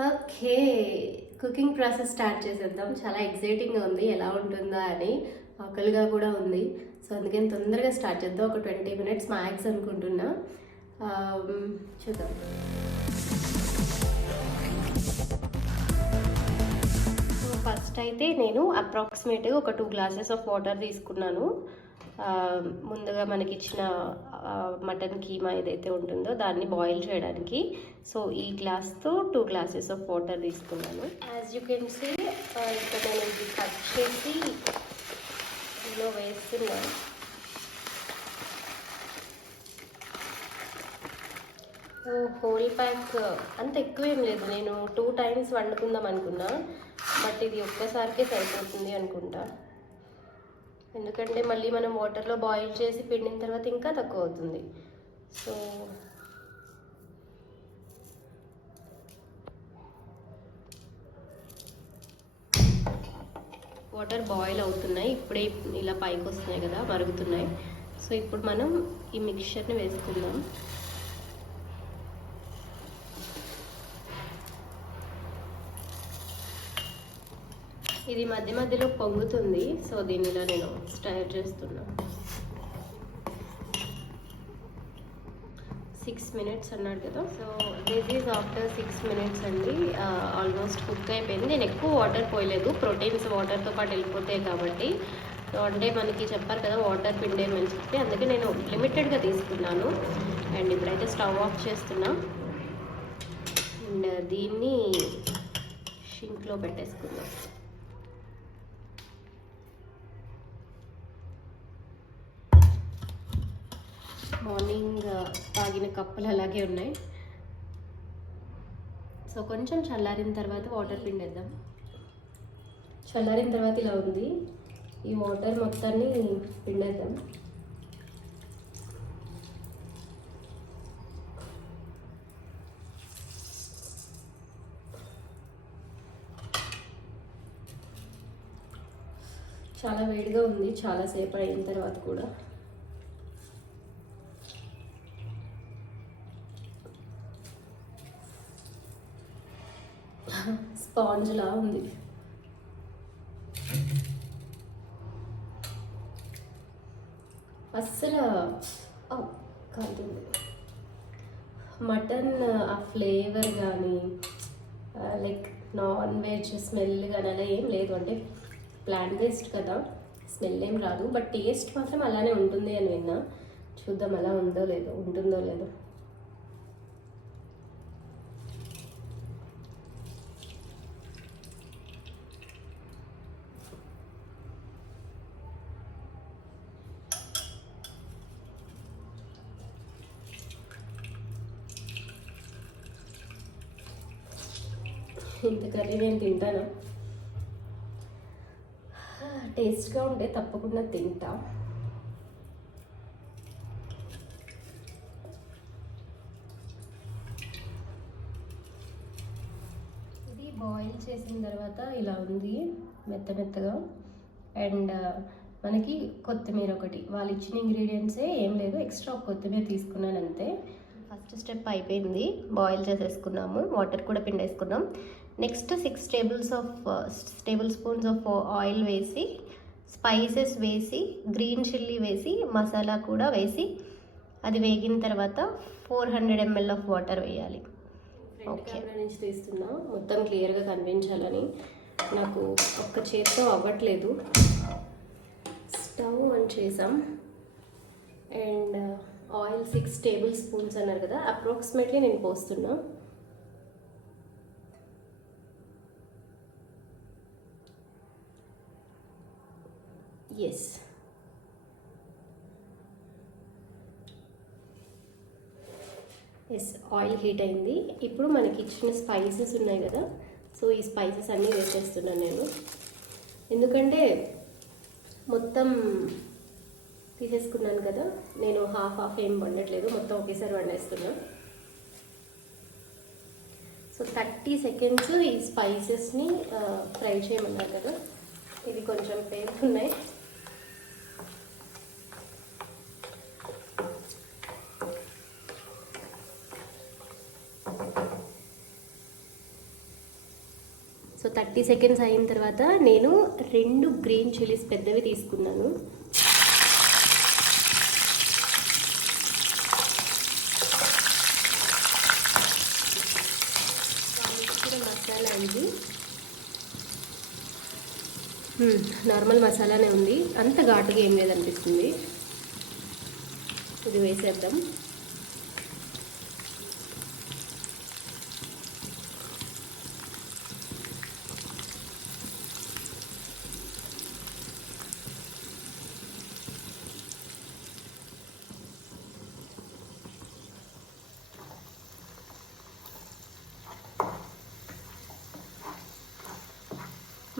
Okay. Cooking process start చేసేద్దాం. చాలా ఎక్సైటింగ్‌గా ఉంది. ఎలా ఉంటుందా అని. ఆకలిగా కూడా ఉంది. సో, అందుకని తొందరగా స్టార్ట్ చేద్దాం. ఒక 20 మినిట్స్ మ్యాక్స్ అనుకుంటున్నా. ఆహ్, చూద్దాం. సో, ఫస్ట్ అయితే నేను అప్రాక్సిమేట్‌గా ఒక 2 గ్లాసెస్ ఆఫ్ వాటర్ తీసుకున్నాను. ముందుగా మనకిచ్చిన మటన్ కీమా ఏదైతే ఉంటుందో దాన్ని బాయిల్ చేయడానికి. సో ఈ గ్లాస్తో 2 గ్లాసెస్ ఆఫ్ వాటర్ తీసుకున్నాను. యాజ్ యూ కెన్ సీ ఇక్కడ నేను ఇది కట్ చేసి ఇందులో వేస్తున్నాను. హోల్ ప్యాక్ అంత ఎక్కువ ఏం లేదు. నేను 2 టైమ్స్ వండుకుందాం అనుకున్నా, బట్ ఇది ఒక్కసారికే సరిపోతుంది అనుకుంటా. ఎందుకంటే మళ్ళీ మనం వాటర్లో బాయిల్ చేసి పిండిన తర్వాత ఇంకా తక్కువ అవుతుంది. సో వాటర్ బాయిల్ అవుతున్నాయి. ఇప్పుడే ఇలా పైకి వస్తున్నాయి కదా, మరుగుతున్నాయి. సో ఇప్పుడు మనం ఈ మిక్చర్ని వేసుకుందాం. ఇది మధ్య మధ్యలో పొంగుతుంది. సో దీనిలో నేను స్టైర్ చేస్తున్నా. 6 మినిట్స్ అన్నాడు కదా. సో దిస్ ఈజ్ ఆఫ్టర్ 6 మినిట్స్ అండి. ఆల్మోస్ట్ కుక్ అయిపోయింది. నేను ఎక్కువ వాటర్ పోయలేదు, ప్రోటీన్స్ వాటర్తో పాటు వెళ్ళిపోతాయి కాబట్టి. సో అంటే మనకి చెప్పారు కదా వాటర్ పిండేయమని చెప్పి, అందుకే నేను లిమిటెడ్గా తీసుకున్నాను. అండ్ ఇప్పుడైతే స్టవ్ ఆఫ్ చేస్తున్నా. అండ్ దీన్ని షింక్లో పెట్టేసుకుందాం. మార్నింగ్ తాగిన కప్పులు అలాగే ఉన్నాయి. సో కొంచెం చల్లారిన తర్వాత వాటర్ పిండేద్దాం. చల్లారిన తర్వాత ఇలా ఉంది. ఈ వాటర్ మొత్తాన్ని పిండేద్దాం. చాలా వేడిగా ఉంది చాలాసేపు అయిన తర్వాత కూడా. స్పాంజ్ లా ఉంది. అస్సలు కాదుంది. మటన్ ఆ ఫ్లేవర్ కానీ లైక్ నాన్ వెజ్ స్మెల్ కానీ అలా ఏం లేదు. అంటే ప్లాంట్ బేస్డ్ కదా, స్మెల్ ఏం రాదు, బట్ టేస్ట్ మాత్రం అలానే ఉంటుంది అని విన్నా. చూద్దాం అలా ఉంటుందో లేదో. ఇంత కర్రీ నేను తింటాను. టేస్ట్గా ఉంటే తప్పకుండా తింటా. ఇది బాయిల్ చేసిన తర్వాత ఇలా ఉంది, మెత్తగా. అండ్ మనకి కొత్తిమీర ఒకటి, వాళ్ళు ఇచ్చిన ఇంగ్రీడియంట్సే, ఏం లేదు, ఎక్స్ట్రా కొత్తిమీర తీసుకున్నాను అంతే. ఫస్ట్ స్టెప్ అయిపోయింది, బాయిల్ చేసేసుకున్నాము, వాటర్ కూడా పిండేసుకున్నాం. Next 6 tablespoons of oil వేసి, స్పైసెస్ వేసి, గ్రీన్ చిల్లీ వేసి, మసాలా కూడా వేసి, అది వేగిన తర్వాత 400 ml ఆఫ్ వాటర్ వేయాలి. ఓకే, నుంచి తీస్తున్నా మొత్తం క్లియర్గా కనిపించాలని. నాకు ఒక్క చేత్తో అవ్వట్లేదు. స్టవ్ ఆన్ చేసాం. అండ్ ఆయిల్ 6 టేబుల్ స్పూన్స్ అన్నారు కదా, అప్రాక్సిమేట్లీ నేను పోస్తున్నా. ఎస్, ఆయిల్ హీట్ అయింది. ఇప్పుడు మనకి ఇచ్చిన స్పైసెస్ ఉన్నాయి కదా, సో ఈ స్పైసెస్ అన్నీ వేసేస్తున్నాను నేను. ఎందుకంటే మొత్తం తీసేసుకున్నాను కదా, నేను హాఫ్ ఏం వండట్లేదు, మొత్తం ఒకేసారి వండేస్తున్నా. సో 30 సెకండ్స్ ఈ స్పైసెస్ని ఫ్రై చేయమన్నారు కదా, ఇవి కొంచెం పేరుతున్నాయి. సో 30 సెకండ్స్ అయిన తర్వాత నేను 2 గ్రీన్ చిల్లీస్ పెద్దవి తీసుకున్నాను. మసాలా ఇది నార్మల్ మసాలానే ఉంది, అంత ఘాటుగా ఏం లేదనిపిస్తుంది. ఇది వేసేద్దాం.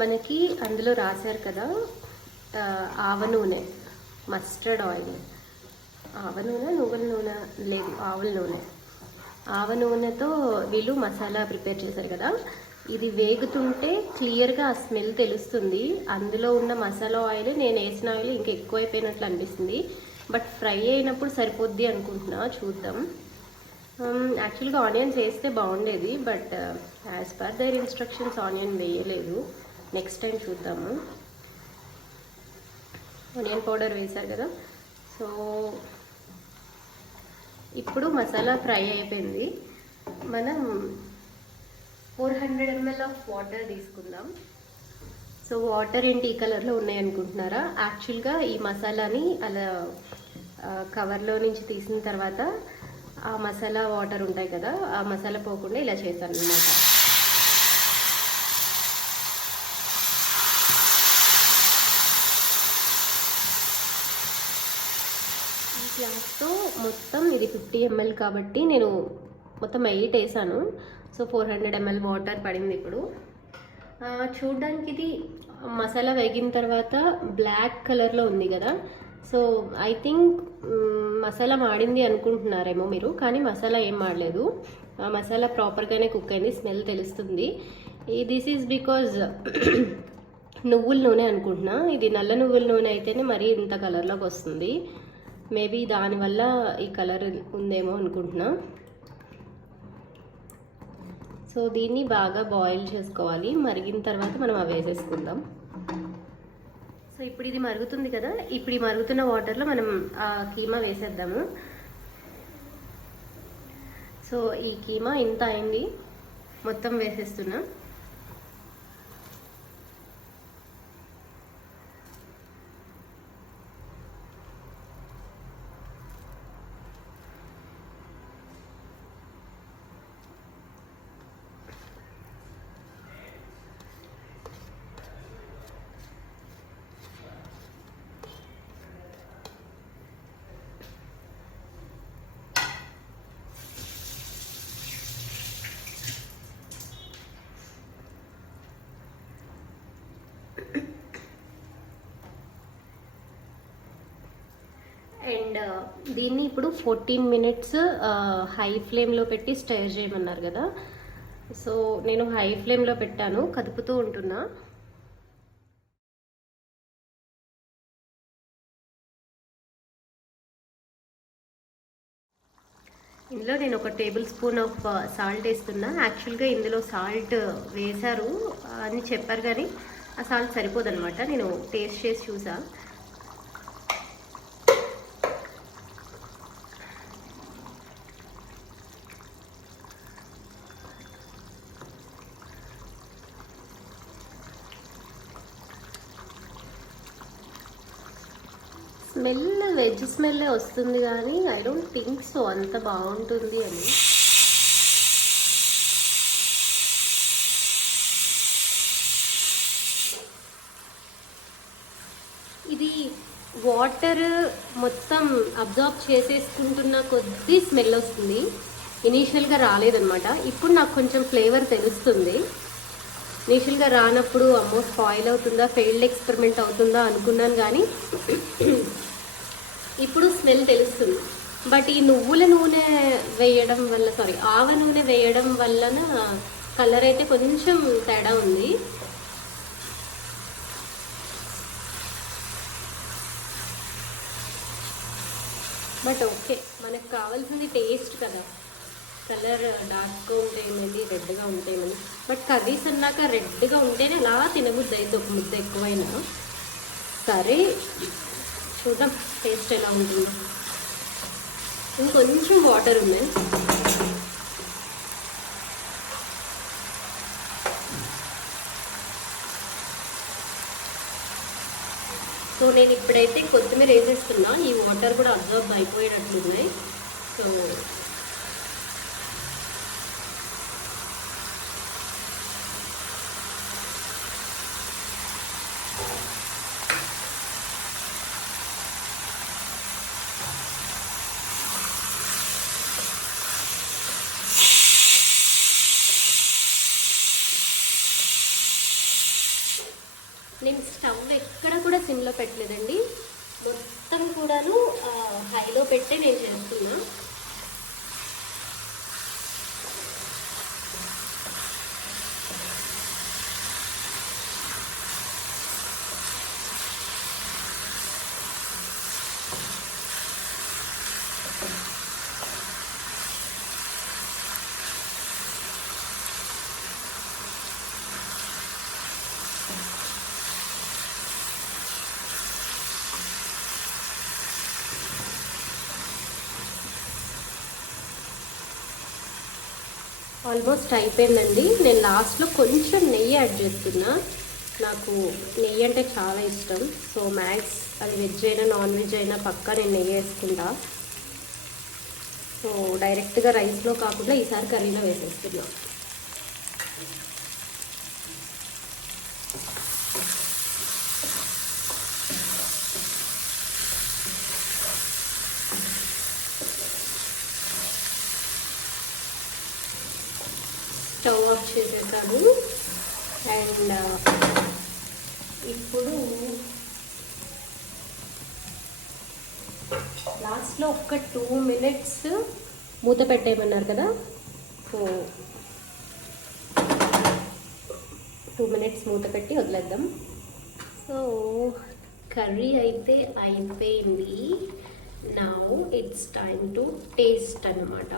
మనకి అందులో రాశారు కదా ఆవ నూనె, మస్టర్డ్ ఆయిల్, ఆవ నూనె, నువ్వుల నూనె లేదు, ఆవుల నూనె. ఆవ నూనెతో వీళ్ళు మసాలా ప్రిపేర్ చేశారు కదా. ఇది వేగుతుంటే క్లియర్గా ఆ స్మెల్ తెలుస్తుంది. అందులో ఉన్న మసాలా ఆయిల్, నేను వేసిన ఆయిల్ ఇంకా ఎక్కువైపోయినట్లు అనిపిస్తుంది. బట్ ఫ్రై అయినప్పుడు సరిపోద్ది అనుకుంటున్నా, చూద్దాం. యాక్చువల్గా ఆనియన్స్ వేస్తే బాగుండేది, but as per their instructions onion వేయలేదు. నెక్స్ట్ టైం చూద్దాము. ఆనియన్ పౌడర్ వేశారు కదా. సో ఇప్పుడు మసాలా ఫ్రై అయిపోయింది. మనం 400 ml ఆఫ్ వాటర్ తీసుకుందాం. సో వాటర్ ఏంటి ఈ కలర్లో ఉన్నాయి అనుకుంటున్నారా? యాక్చువల్గా ఈ మసాలాని అలా కవర్లో నుంచి తీసిన తర్వాత ఆ మసాలా వాటర్ ఉంటాయి కదా, ఆ మసాలా పోకుండా ఇలా చేశాను అన్నమాట. గ్లాస్తో మొత్తం ఇది 50 ml కాబట్టి నేను మొత్తం 8 వేసాను. సో 400 ml వాటర్ పడింది. ఇప్పుడు చూడ్డానికి ఇది మసాలా వేగిన తర్వాత బ్లాక్ కలర్లో ఉంది కదా. సో ఐ థింక్ మసాలా మాడింది అనుకుంటున్నారేమో మీరు, కానీ మసాలా ఏం మాడలేదు. మసాలా ప్రాపర్గానే కుక్ అయింది, స్మెల్ తెలుస్తుంది. దిస్ ఈజ్ బికాజ్ నువ్వుల నూనె అనుకుంటున్నా. ఇది నల్ల నువ్వుల నూనె అయితేనే మరీ ఇంత కలర్లోకి వస్తుంది. మేబీ దానివల్ల ఈ కలర్ ఉందేమో అనుకుంటున్నా. సో దీన్ని బాగా బాయిల్ చేసుకోవాలి. మరిగిన తర్వాత మనం అవి వేసేసుకుందాం. సో ఇప్పుడు ఇది మరుగుతుంది కదా, ఇప్పుడు ఈ మరుగుతున్న వాటర్లో మనం ఆ కీమా వేసేద్దాము. సో ఈ కీమా ఇంత అయింది, మొత్తం వేసేస్తున్నా. అండ్ దీన్ని ఇప్పుడు 14 minutes హై ఫ్లేమ్లో పెట్టి స్టైర్ చేయమన్నారు కదా. సో నేను హై ఫ్లేమ్లో పెట్టాను, కదుపుతూ ఉంటున్నా. ఇందులో నేను 1 టేబుల్ స్పూన్ ఆఫ్ సాల్ట్ వేస్తున్నా. యాక్చువల్గా ఇందులో సాల్ట్ వేశారు అని చెప్పారు, కానీ ఆ సాల్ట్ సరిపోదన్నమాట. నేను టేస్ట్ చేసి చూసా. స్మెల్ వెజ్ స్మెల్ వస్తుంది, కానీ ఐ డోంట్ థింక్ సో అంత బాగుంటుంది అని. ఇది వాటర్ మొత్తం అబ్జార్బ్ చేసేసుకుంటున్న కొద్దీ స్మెల్ వస్తుంది. ఇనీషియల్గా రాలేదన్నమాట. ఇప్పుడు నాకు కొంచెం ఫ్లేవర్ తెలుస్తుంది. ఇనీషియల్గా రానప్పుడు అమ్మో స్పాయిల్ అవుతుందా, ఫెయిల్డ్ ఎక్స్పెరిమెంట్ అవుతుందా అనుకున్నాను, కానీ ఇప్పుడు స్మెల్ తెలుస్తుంది. బట్ ఈ నువ్వుల నూనె వేయడం వల్ల, ఆవ నూనె వేయడం వలన కలర్ అయితే కొంచెం తేడా ఉంది. బట్ ఓకే, మనకు కావాల్సింది టేస్ట్ కదా. కలర్ డార్క్గా ఉంటే ఏమైంది, రెడ్గా ఉంటే ఏమైంది. బట్ కర్రీస్ అన్నాక రెడ్గా ఉంటేనే అలా తినబుద్ది అయితే ఒక ముద్ద ఎక్కువైనా సరే. చూద్దాం టేస్ట్ ఎలా ఉంటుందో. ఇంకొంచెం వాటర్ ఉన్నాయి. సో నేను ఇప్పుడైతే కొత్తిమీర వేసేస్తున్నా. ఈ వాటర్ కూడా అబ్జర్వ్ అయిపోయేటట్లున్నాయి. సో నేను స్టవ్ ఎక్కడ కూడా సిమ్లో పెట్టలేదండి, మొత్తం కూడాను హైలో పెట్టే నేను చేస్తున్నా. ఆల్మోస్ట్ అయిపోయిందండి. నేను లాస్ట్లో కొంచెం నెయ్యి యాడ్ చేస్తున్నా. నాకు నెయ్యి అంటే చాలా ఇష్టం. సో మ్యాక్స్ అది వెజ్ అయినా నాన్ వెజ్ అయినా పక్కా నేను నెయ్యి వేసుకుంటా. సో డైరెక్ట్గా రైస్లో కాకుండా ఈసారి కర్రీలో వేసేస్తున్నా. స్టవ్ ఆఫ్ చేసేసాను. అండ్ ఇప్పుడు లాస్ట్లో ఒక 2 minutes మూత పెట్టేయమన్నారు కదా, సో 2 minutes మూత పెట్టి వదిలేద్దాం. సో కర్రీ అయితే అయిపోయింది. Now it's time to taste అన్నమాట.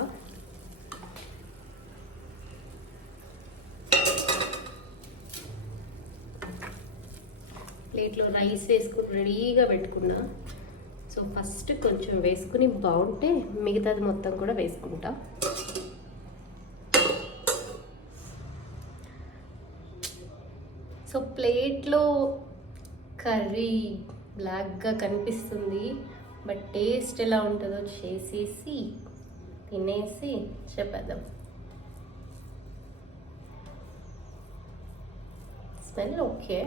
ప్లేట్లో రైస్ వేసుకుని రెడీగా పెట్టుకున్నా. సో ఫస్ట్ కొంచెం వేసుకుని బాగుంటే మిగతాది మొత్తం కూడా వేసుకుంటా. సో ప్లేట్లో కర్రీ బ్లాక్గా కనిపిస్తుంది, బట్ టేస్ట్ ఎలా ఉంటుందో చేసేసి తినేసి చెప్పేద్దాం. Smell okay.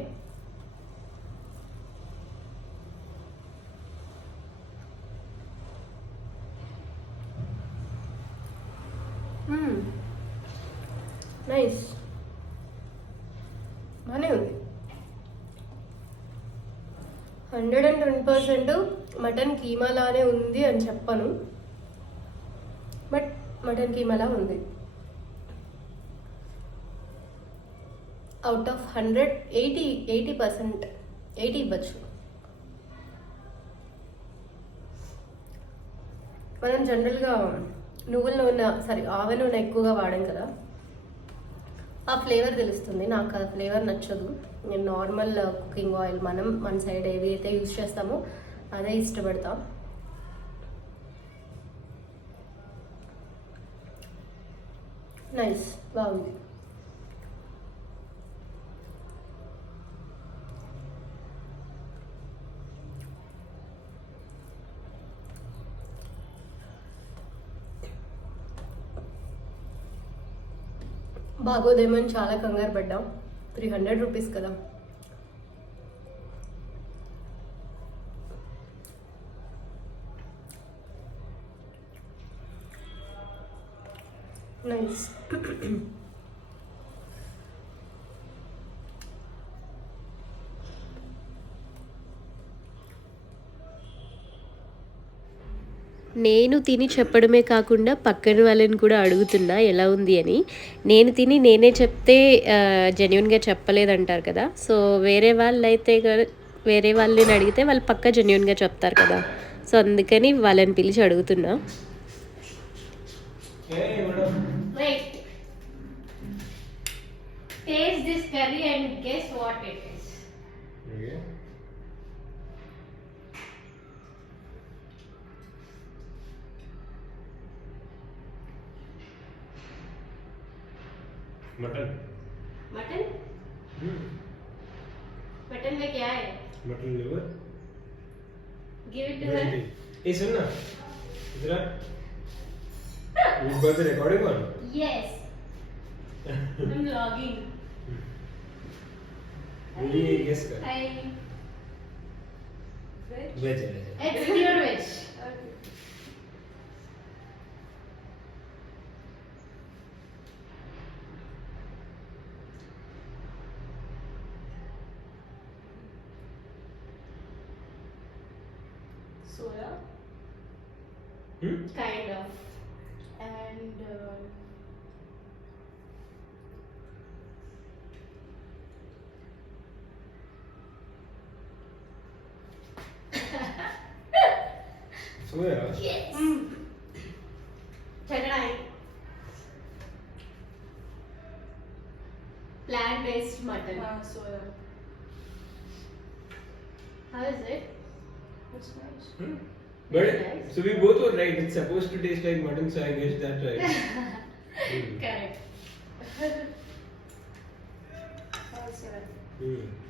నైస్, బాగానే ఉంది. 120% మటన్ కీమాలానే ఉంది అని చెప్పను, బట్ మటన్ కీమాలా ఉంది. అవుట్ ఆఫ్ 100 80% 80 ఇవ్వచ్చు. మనం జనరల్గా నువ్వుల నూనె ఆవ నూనె ఎక్కువగా వాడాం కదా, ఆ ఫ్లేవర్ తెలుస్తుంది. నాకు ఆ ఫ్లేవర్ నచ్చదు. నేను నార్మల్ కుకింగ్ ఆయిల్ మన సైడ్ ఏవి అయితే యూజ్ చేస్తామో అదే ఇష్టపడతా. నైస్, బాగుంది. బాగోదేమో అని చాలా కంగారు పడ్డాం. 300 రూపీస్ కదా. నైస్. నేను తిని చెప్పడమే కాకుండా పక్కన వాళ్ళని కూడా అడుగుతున్నా ఎలా ఉంది అని. నేను తిని నేనే చెప్తే జెన్యున్గా చెప్పలేదంటారు కదా. సో వేరే వాళ్ళని అడిగితే వాళ్ళు పక్కా జెన్యున్గా చెప్తారు కదా. సో అందుకని వాళ్ళని పిలిచి అడుగుతున్నా. Hey, what up? Wait. Taste this curry and guess what it is. Okay. Mutton. Mutton? Mutton में क्या है? Mutton liver. Give it to her. ए सुन ना, इधर आ. You got the recording on? Yes. I'm vlogging. ये guess कर. Hi. Veg है. It's pure veg. Soya Kind of. and Soya. Yes. झगड़ा है. Plant-based mutton. soya. How is it? It's nice. But so we both were right. It's supposed to taste like mutton, so I guessed that right. Correct. I'll say that. Hmm.